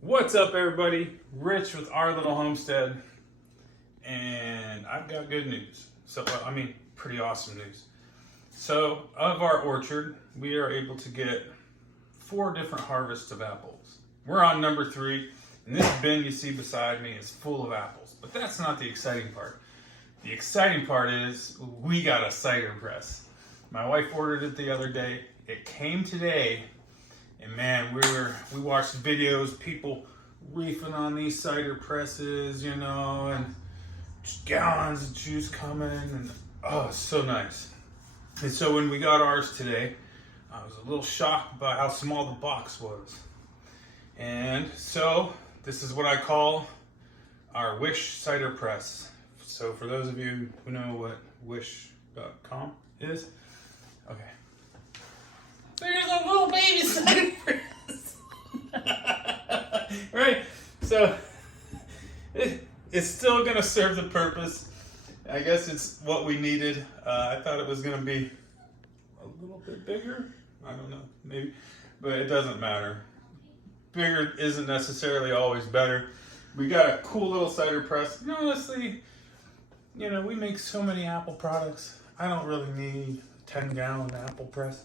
What's up, everybody? Rich with Our Little Homestead, and I've got good news. Pretty awesome news. So, of our orchard, we are able to get 4 different harvests of apples. We're on number 3, and this bin you see beside me is full of apples. But that's not the exciting part. The exciting part is we got a cider press. My wife ordered it the other day. It came today. And man, we watched videos, people reefing on these cider presses, and just gallons of juice coming, and oh, it's so nice. And so when we got ours today, I was a little shocked by how small the box was. And so this is what I call our Wish cider press. So for those of you who know what wish.com is, okay. There's a little baby cider press. Right? So it's still going to serve the purpose. I guess it's what we needed. I thought it was going to be a little bit bigger. I don't know, maybe. But it doesn't matter. Bigger isn't necessarily always better. We got a cool little cider press. Honestly, we make so many apple products. I don't really need a 10-gallon apple press.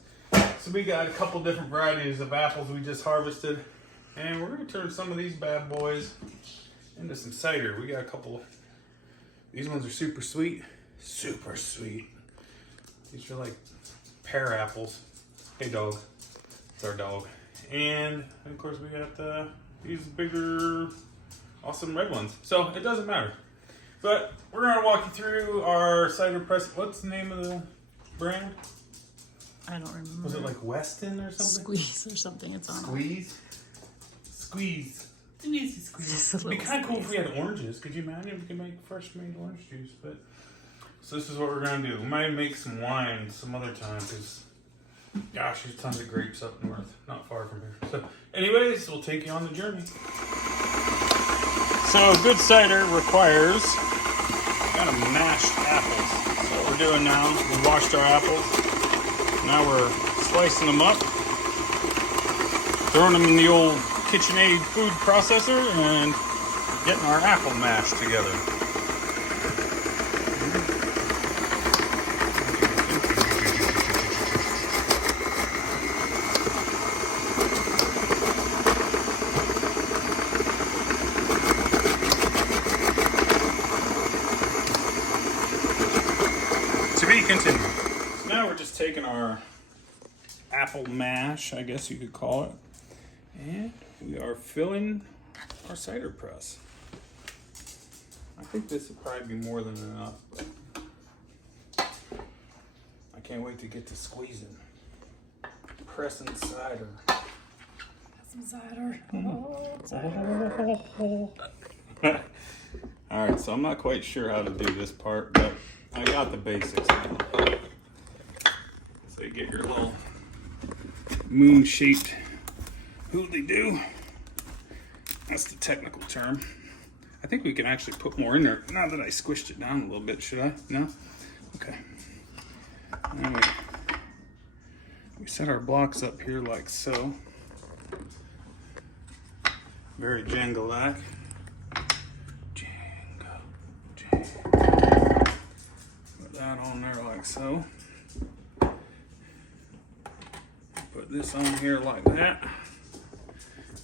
So we got a couple different varieties of apples we just harvested, and we're going to turn some of these bad boys into some cider. We got a couple. These ones are super sweet. Super sweet. These are like pear apples. Hey dog. It's our dog. And of course we got these bigger, awesome red ones. So it doesn't matter. But we're going to walk you through our cider press. What's the name of the brand? I don't remember. Was it like Weston or something? Squeeze or something. It's on. Squeeze? Squeeze. It's an easy squeeze. It'd be kind of cool if we had oranges. Could you imagine if we could make fresh made orange juice? But so this is what we're going to do. We might make some wine some other time because, gosh, there's tons of grapes up north, not far from here. So anyways, we'll take you on the journey. So good cider requires kind of mashed apples. So what we're doing now, we washed our apples. Now we're slicing them up, throwing them in the old KitchenAid food processor, and getting our apple mash together. To be continued. Now we're just taking our apple mash, I guess you could call it, and we are filling our cider press. I think this would probably be more than enough, but I can't wait to get to squeezing, pressing cider. Some cider. Oh, cider. All right, so I'm not quite sure how to do this part, but I got the basics now. So you get your little moon-shaped hoodly-doo. That's the technical term. I think we can actually put more in there. Now that I squished it down a little bit, should I? No? Okay. Now we set our blocks up here like so. Very Jenga-like. Put that on there like so. Put this on here like that.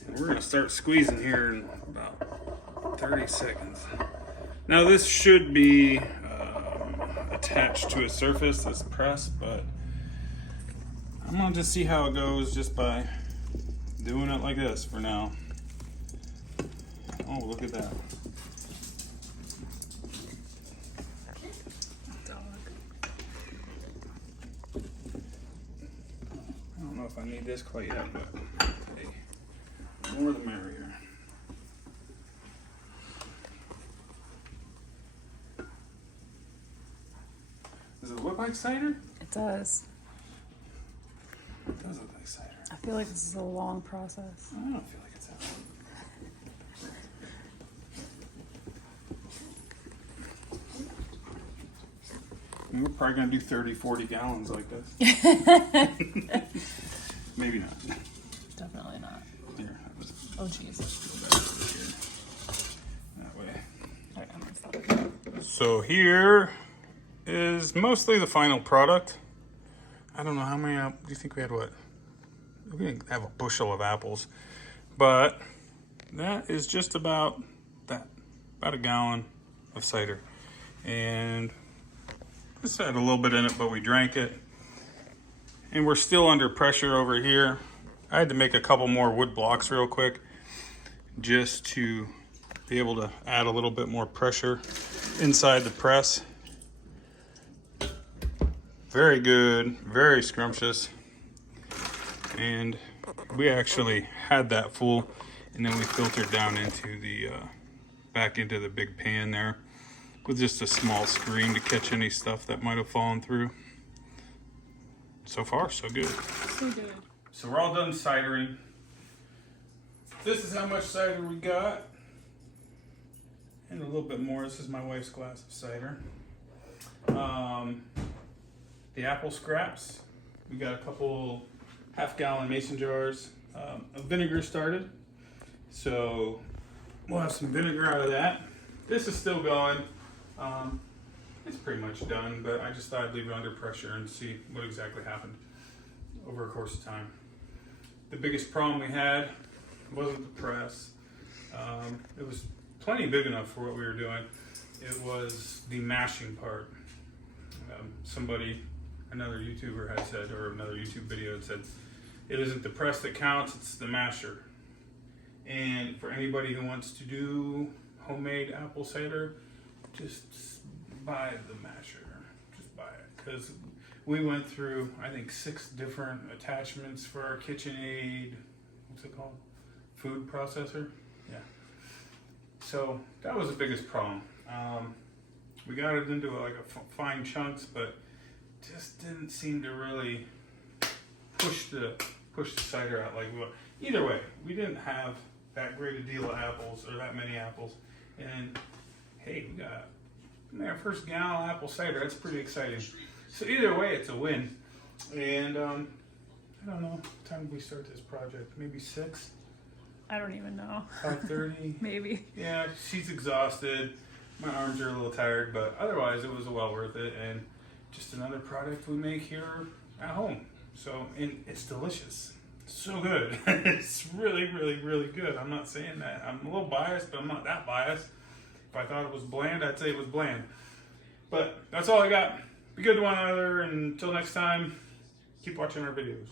And we're going to start squeezing here in about 30 seconds. Now this should be attached to a surface, this press, but I'm going to just see how it goes just by doing it like this for now. Oh, look at that. I don't know if I need this quite yet, but hey, the more the merrier. Does it look like cider? It does. It does look like cider. I feel like this is a long process. I don't feel like it's that long. We're probably going to do 30, 40 gallons like this. Maybe not. Definitely not. Here, Oh, jeez. So here is mostly the final product. I don't know how many, do you think we had what? We didn't have a bushel of apples, but that is just about that, about a gallon of cider. And this had a little bit in it, but we drank it. And we're still under pressure over here. I had to make a couple more wood blocks real quick just to be able to add a little bit more pressure inside the press. Very good, very scrumptious. And we actually had that full, and then we filtered down into the back into the big pan there with just a small screen to catch any stuff that might have fallen through. So far, so good. So good. So we're all done cidering. This is how much cider we got. And a little bit more. This is my wife's glass of cider. The apple scraps. We got a couple half-gallon mason jars of vinegar started. So we'll have some vinegar out of that. This is still going. It's pretty much done, but I just thought I'd leave it under pressure and see what exactly happened over a course of time. The biggest problem we had wasn't the press. It was plenty big enough for what we were doing. It was the mashing part. Somebody, another YouTuber had said, or another YouTube video had said, it isn't the press that counts, it's the masher. And for anybody who wants to do homemade apple cider, just buy the masher. Just buy it. Because we went through, I think, 6 different attachments for our KitchenAid, what's it called? Food processor? Yeah. So that was the biggest problem. We got it into like a fine chunks, but just didn't seem to really push the cider out like we want. Either way, we didn't have that great a deal of apples, or that many apples. And hey, we got our first gallon of apple cider. That's pretty exciting. So either way, it's a win. And I don't know, what time did we start this project? Maybe 6? I don't even know. 5:30? Maybe. Yeah, she's exhausted. My arms are a little tired, but otherwise it was well worth it. And just another product we make here at home. So, and it's delicious. It's so good. It's really, really, really good. I'm not saying that. I'm a little biased, but I'm not that biased. If I thought it was bland, I'd say it was bland. But that's all I got. Be good to one another, and until next time, keep watching our videos.